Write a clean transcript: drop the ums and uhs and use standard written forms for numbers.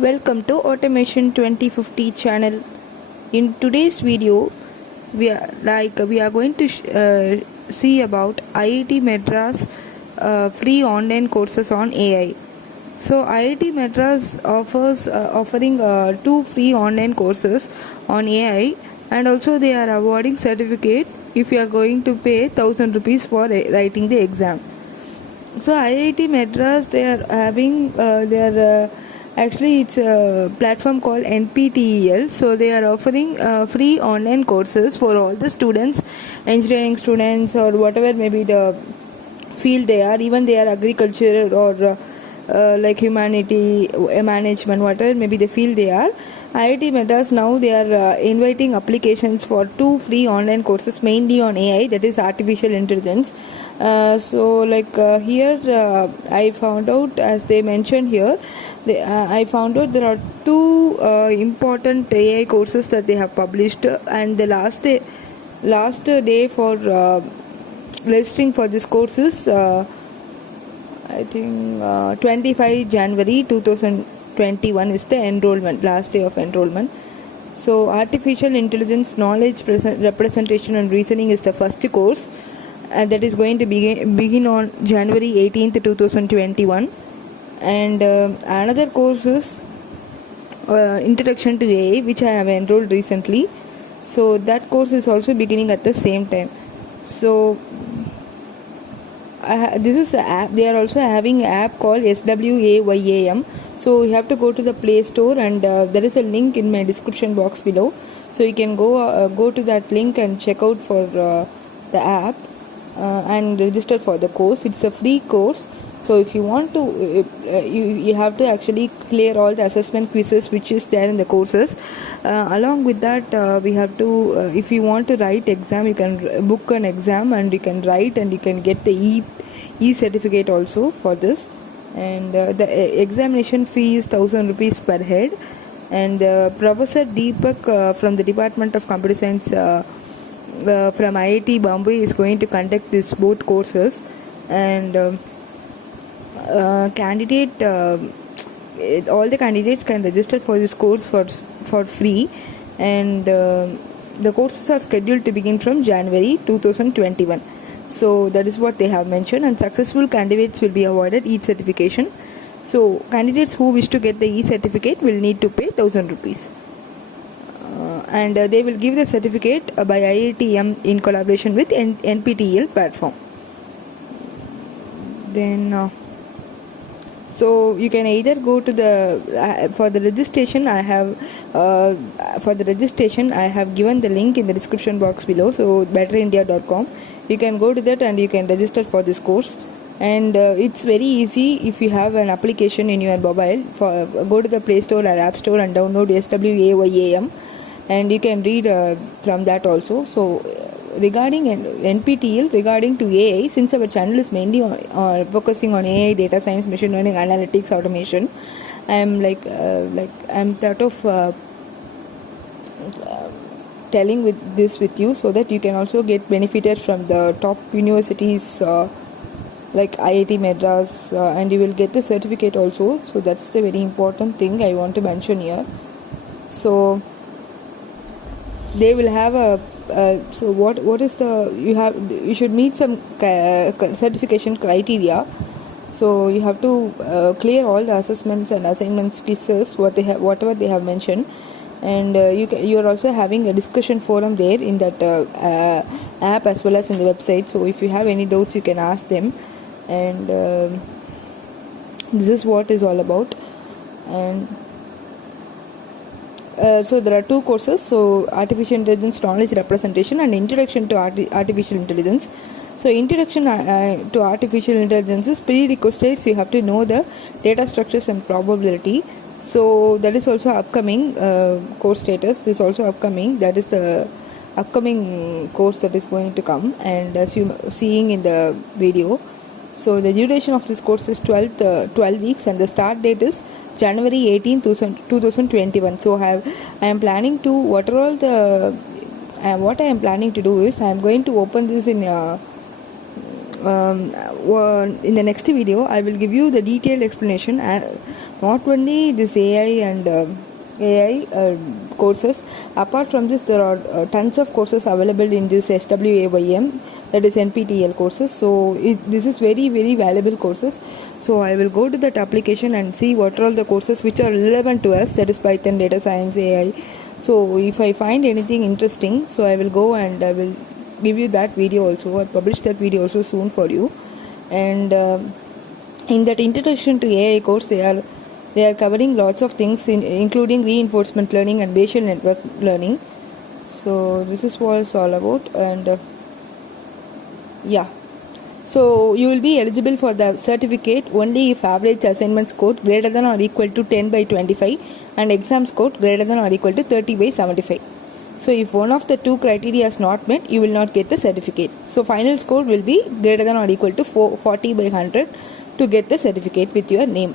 Welcome to Automation 2050 channel. In today's video, we are going to see about IIT Madras free online courses on AI. So IIT Madras offering two free online courses on AI, and also they are awarding certificate if you are going to pay 1,000 rupees for writing the exam. So IIT Madras, they are having actually it's a platform called NPTEL. So they are offering free online courses for all the students, engineering students or whatever maybe the field they are, even they are agriculture or like humanity, management, whatever maybe the field they are. IIT Madras now they are inviting applications for two free online courses mainly on AI, that is artificial intelligence. Here I found out, as they mentioned here, I found out there are two important AI courses that they have published, and the last day for registering for this course is I think 25 January 2021 is the last day of enrollment. So artificial intelligence knowledge representation and reasoning is the first course, and that is going to begin on January 18th 2021. And another course is introduction to AI, which I have enrolled recently. So that course is also beginning at the same time. So this is an app. They are also having an app called SWAYAM. So you have to go to the Play Store, and there is a link in my description box below. So you can go to that link and check out for the app and register for the course. It's a free course. So if you want to, you have to actually clear all the assessment quizzes which is there in the courses. Along with that, we have to, if you want to write exam, you can book an exam and you can write, and you can get the e-certificate also for this. And the examination fee is 1,000 rupees per head. And Professor Deepak from the Department of Computer Science from IIT Bombay is going to conduct this both courses. And all the candidates can register for this course for free. And the courses are scheduled to begin from January 2021. So that is what they have mentioned, and successful candidates will be awarded e-certification. So candidates who wish to get the e-certificate will need to pay 1,000 rupees. And they will give the certificate by IITM in collaboration with NPTEL platform. Then so you can either go to the for the registration. I have given the link in the description box below. So betterindia.com. You can go to that and you can register for this course. And it's very easy. If you have an application in your mobile, go to the Play Store or App Store and download SWAYAM, and you can read from that also. So regarding NPTEL, regarding to AI, since our channel is mainly focusing on AI, data science, machine learning, analytics, automation, I'm I'm thought of telling with you, so that you can also get benefited from the top universities like IIT Madras, and you will get the certificate also. So that's the very important thing I want to mention here. So they will have a so what is the you should meet some certification criteria. So you have to clear all the assessments and assignments pieces whatever they have mentioned. And you are also having a discussion forum there in that app as well as in the website. So if you have any doubts, you can ask them. And this is what is all about. And so there are two courses. So artificial intelligence knowledge representation and introduction to artificial intelligence. So introduction to artificial intelligence is prerequisites. You have to know the data structures and probability. So that is also upcoming course status. This is also upcoming. That is the upcoming course that is going to come. And as you seeing in the video, so the duration of this course is 12 weeks, and the start date is January 18, 2021. So I am planning to what I am planning to do is I am going to open this in in the next video. I will give you the detailed explanation Not only this AI and AI courses, apart from this there are tons of courses available in this SWAYM, that is NPTEL courses. So this is very valuable courses. So I will go to that application and see what are all the courses which are relevant to us, that is Python, data science, AI. So if I find anything interesting, so I will go and I will give you that video also. I publish that video also soon for you. And in that introduction to AI course, they are covering lots of things including reinforcement learning and Bayesian network learning. So this is what it's all about. And yeah, so you will be eligible for the certificate only if average assignment score greater than or equal to 10 by 25 and exam score greater than or equal to 30 by 75. So if one of the two criteria is not met, you will not get the certificate. So final score will be greater than or equal to 40 by 100 to get the certificate with your name.